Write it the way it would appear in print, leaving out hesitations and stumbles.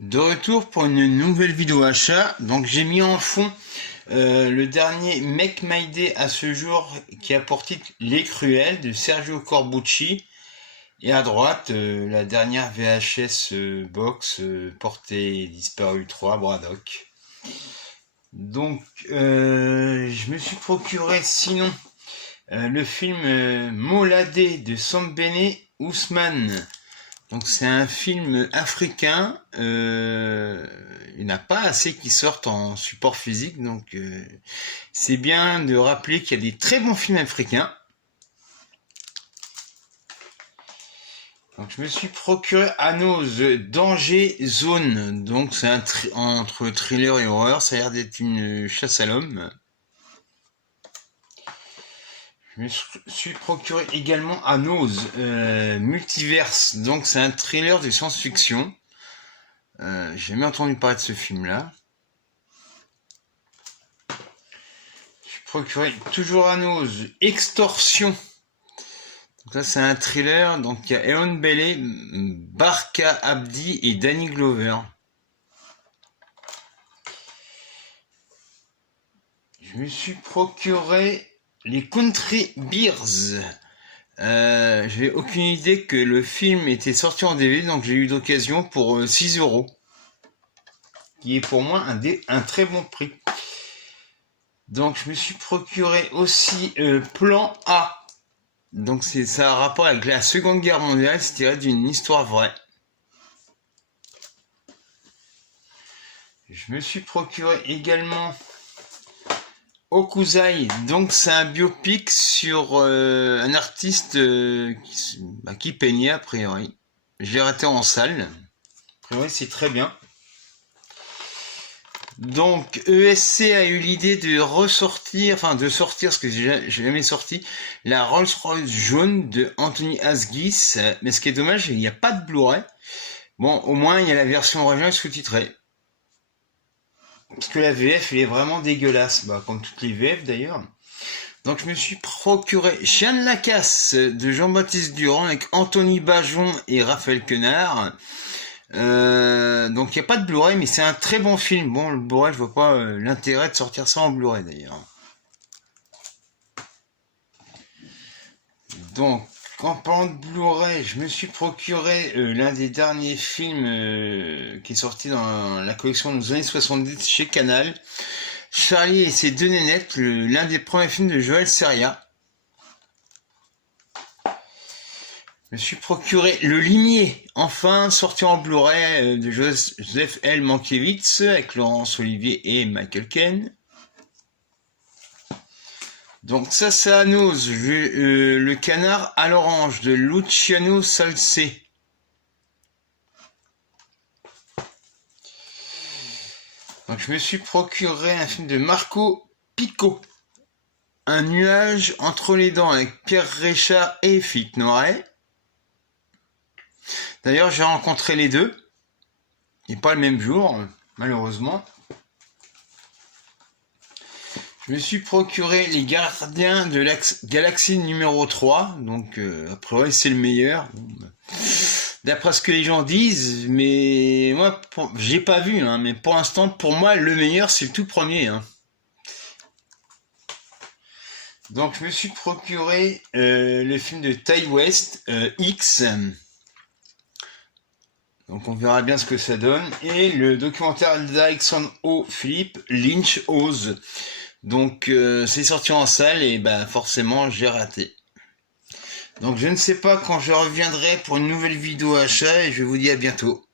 De retour pour une nouvelle vidéo achat. Donc j'ai mis en fond le dernier Make My Day à ce jour qui a pour titre Les Cruels de Sergio Corbucci. Et à droite la dernière VHS box Portée Disparue 3 Braddock. Donc je me suis procuré sinon le film Moladé de Sambene Ousmane. Donc c'est un film africain, il n'y en a pas assez qui sortent en support physique, donc c'est bien de rappeler qu'il y a des très bons films africains. Donc je me suis procuré Anos Danger Zone, donc c'est un entre thriller et horreur, ça a l'air d'être une chasse à l'homme. Je me suis procuré également Anos Multiverse, donc c'est un thriller de science-fiction. J'ai jamais entendu parler de ce film-là. Je suis procuré toujours Anos Extorsion. Donc là c'est un thriller, donc il y a Eon Bailey, Barka Abdi et Danny Glover. Je me suis procuré les Country Bears. J'avais aucune idée que le film était sorti en DVD, donc j'ai eu d'occasion pour 6 €, qui est pour moi un très bon prix. Donc je me suis procuré aussi Plan A. Donc ça a rapport avec la Seconde Guerre mondiale, c'est tiré d'une histoire vraie. Je me suis procuré également Okuzai, donc c'est un biopic sur un artiste qui peignait a priori. Je l'ai raté en salle. A priori c'est très bien. Donc ESC a eu l'idée de sortir ce que j'ai jamais sorti, la Rolls-Royce jaune de Anthony Asgis. Mais ce qui est dommage, il n'y a pas de Blu-ray. Bon, au moins il y a la version originale sous-titrée. Parce que la VF, elle est vraiment dégueulasse, comme toutes les VF d'ailleurs. Donc je me suis procuré Chien de la Casse de Jean-Baptiste Durand avec Anthony Bajon et Raphaël Quenard. Donc il n'y a pas de Blu-ray, mais c'est un très bon film. Bon, le Blu-ray, je vois pas l'intérêt de sortir ça en Blu-ray d'ailleurs. Donc, en parlant de Blu-ray, je me suis procuré l'un des derniers films qui est sorti dans la collection des années 70 chez Canal. Charlie et ses deux nénettes, l'un des premiers films de Joël Seria. Je me suis procuré Le Limier, enfin sorti en Blu-ray de Joseph L. Mankiewicz avec Laurence Olivier et Michael Caine. Donc ça c'est Anos, le canard à l'orange de Luciano Salse. Donc je me suis procuré un film de Marco Picot, Un nuage entre les dents avec Pierre Richard et Philippe Noiret. D'ailleurs j'ai rencontré les deux, et pas le même jour malheureusement. Je me suis procuré Les Gardiens de la Galaxie numéro 3, donc a priori c'est le meilleur, d'après ce que les gens disent, mais moi j'ai pas vu, mais pour l'instant pour moi le meilleur c'est le tout premier. Donc je me suis procuré le film de Ty West, X, donc on verra bien ce que ça donne, et le documentaire d'Alexandre O. Philippe, Lynch Oz. Donc c'est sorti en salle et forcément j'ai raté. Donc je ne sais pas quand je reviendrai pour une nouvelle vidéo achat et je vous dis à bientôt.